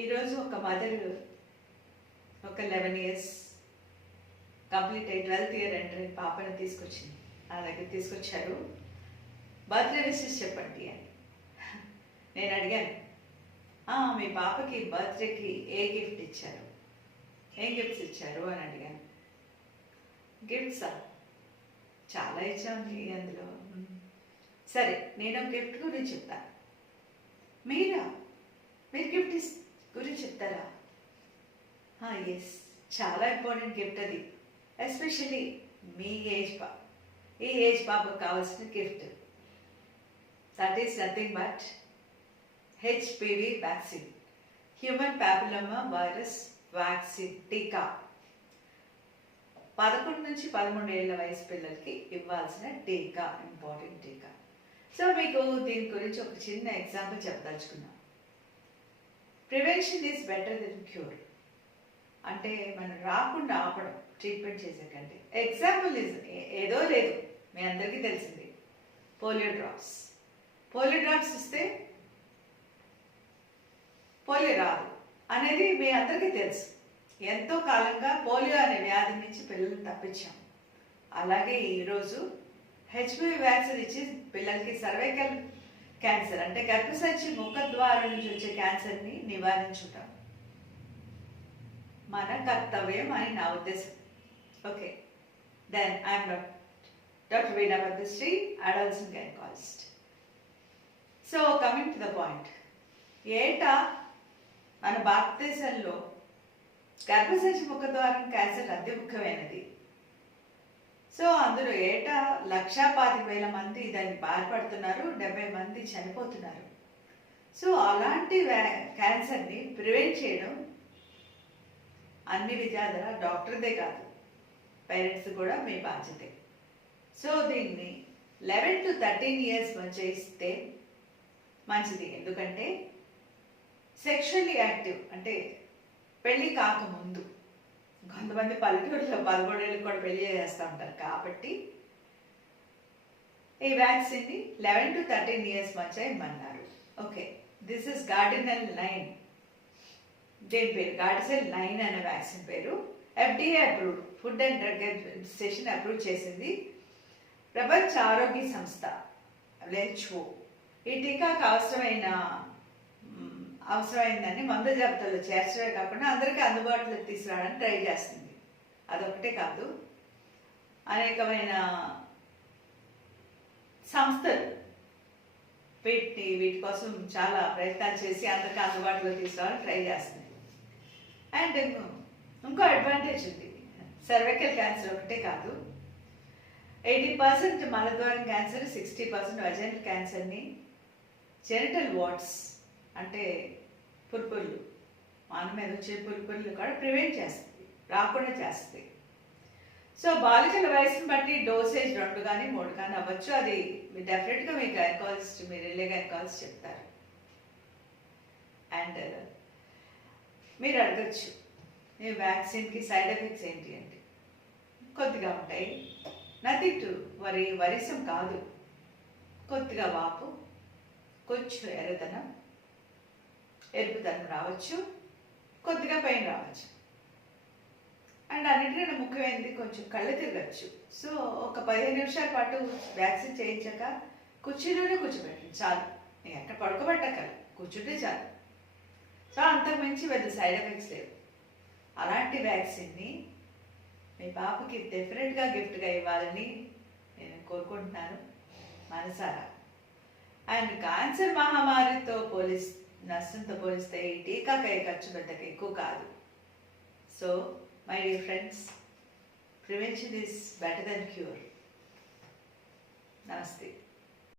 ఈరోజు ఒక మదర్ ఒక లెవెన్ ఇయర్స్ కంప్లీట్ అయ్యి ట్వెల్త్ ఇయర్ ఎంటర్ పాపని తీసుకొచ్చింది. నా దగ్గర తీసుకొచ్చారు. బర్త్డే విషెస్ చెప్పండి అని. నేను అడిగాను. మీ పాపకి బర్త్డేకి ఏ గిఫ్ట్ ఇచ్చారు? ఏం గిఫ్ట్స్ ఇచ్చారు? అని అడిగాను. గిఫ్ట్సా చాలా ఇచ్చామండి అందులో. సరే నేను గిఫ్ట్ గురించి చెప్తాను మీరా? మీరు గిఫ్ట్ ఇస్ గురించి చెప్తారా? ఎస్ చాలా ఇంపార్టెంట్ గిఫ్ట్ అది. ఎస్పెషల్లీ మీ ఏజ్ బా ఈ ఏజ్ బాబుకు కావాల్సిన gift that is nothing but HPV vaccine human papilloma virus vaccine టీకా. పదకొండు నుంచి పదమూడు ఏళ్ళ వయసు పిల్లలకి ఇవ్వాల్సిన టీకా ఇంపార్టెంట్ టీకా. సో మీకు దీని గురించి ఒక చిన్న example చెప్పదలుచుకున్నాం. Prevention is better then cure. అంటే మనం రాకుండా ఆపడం ట్రీట్మెంట్ చేసే కంటే. ఎగ్జాంపుల్ ఇస్ ఏదో లేదు. మీ అందరికీ తెలిసింది. Polio drops. పోలియో డ్రాప్స్ ఇస్తే పోలియో రాదు అనేది మీ అందరికీ తెలుసు. ఎంతో కాలంగా పోలియో అనే వ్యాధి నుంచి పిల్లల్ని తప్పించాం. అలాగే ఈరోజు హెచ్పివి వ్యాక్సిన్ ఇచ్చి పిల్లలకి సర్వైకల్ క్యాన్సర్. అంటే గర్భసంచి ముఖ ద్వారా నుంచి వచ్చే క్యాన్సర్ని నివారించుట. మన కర్తవ్యం అని నా ఉద్దేశం. Okay. Then I'm doctor Veenabhadrasri Sri adolescent gynaecologist so coming to the point ఏటా మన భారతదేశంలో గర్భసంచి ముఖద్వారం క్యాన్సర్ అతి ముఖ్యమైనది. సో అందులో ఏటా లక్షా పాతిక వేల మంది దాన్ని బాధపడుతున్నారు డెబ్బై మంది చనిపోతున్నారు. సో అలాంటి క్యాన్సర్ని ప్రివెంట్ చేయడం అన్ని విద్యార్థుల డాక్టర్దే కాదు పేరెంట్స్ కూడా మీ బాధ్యతే. సో దీన్ని లెవెన్ టు థర్టీన్ ఇయర్స్ మధ్య ఇస్తే మంచిది. ఎందుకంటే సెక్షువల్లీ యాక్టివ్ అంటే పెళ్ళి కాకముందు కొంతమంది పల్లెటూరులో పదమూడేళ్ళకి కూడా పెళ్ళి చేస్తూ ఉంటారు. కాబట్టి ఈ వ్యాక్సిన్ని లెవెన్ టు థర్టీన్ ఇయర్స్ మధ్య ఇమ్మన్నారు. Okay this is Gardasil nine. దీని పేరు గార్డిసెల్ నైన్ అనే వ్యాక్సిన్ పేరు. FDA approved food and drug administration approve చేసింది ప్రపంచ ఆరోగ్య సంస్థ లెచ్ఓ ఈ టీకాకు అవసరమైన అవసరమైందని మంద జాబితాలో చేర్చడమే కాకుండా అందరికీ అందుబాటులోకి తీసుకురావడానికి ట్రై చేస్తుంది. అదొకటే కాదు. అనేకమైన సంస్థలు వీటిని వీటి కోసం చాలా ప్రయత్నాలు చేసి అందరికీ అందుబాటులో తీసుకురావాలని ట్రై చేస్తుంది అండ్ ఇంకో అడ్వాంటేజ్ ఉంది. సర్వైకల్ క్యాన్సర్ ఒకటే కాదు. ఎయిటీ పర్సెంట్ మలద్వారం క్యాన్సర్ సిక్స్టీ పర్సెంట్ అజెంట్ క్యాన్సర్ని జెనిటల్ వాట్స్ అంటే పురుపుర్లు మన మీద వచ్చే పురుపుర్లు కూడా ప్రివెంట్ చేస్తుంది రాకుండా చేస్తుంది సో బాలికల వయసును బట్టి డోసేజ్ రెండు కానీ మూడు కానీ అవ్వచ్చు. అది డెఫినెట్గా మీ గైనకాలజిస్ట్ uh, మీరు వెళ్ళే గైనకాలజిస్ట్ చెప్తారు. అండ్ మీరు అడగచ్చు మీ వ్యాక్సిన్కి సైడ్ ఎఫెక్ట్స్ ఏంటి అంటే. కొద్దిగా ఉంటాయి. నథింగ్ టు వరి వరిసం కాదు. కొద్దిగా వాపు కొంచెం ఎర్రదనం ఎరుపుదనం రావచ్చు కొద్దిగా పెయిన్ రావచ్చు. అండ్ అన్నిటికన్నా ముఖ్యమైనది కొంచెం కళ్ళు తిరగచ్చు. సో ఒక పదిహేను నిమిషాల పాటు వ్యాక్సిన్ చేయించాక కుర్చీలోనే కూర్చోబెట్టండి. చాలు. నేను ఎక్కడ పడుకోబెట్టక్కర్లేదు. కూర్చుంటే చాలు. సో అంతకు మించి పెద్ద సైడ్ ఎఫెక్ట్స్ లేవు. అలాంటి వ్యాక్సిన్ని మీ పాపకి డెఫినెట్గా గిఫ్ట్గా ఇవ్వాలని నేను కోరుకుంటున్నాను. మనసారా. అండ్ క్యాన్సర్ మహమ్మారితో పోలిస్తే నష్టంతో పోలిస్తే ఈ టీకాకాయ ఖర్చు పెద్దగా ఎక్కువ కాదు. So my dear friends prevention is better then cure నమస్తే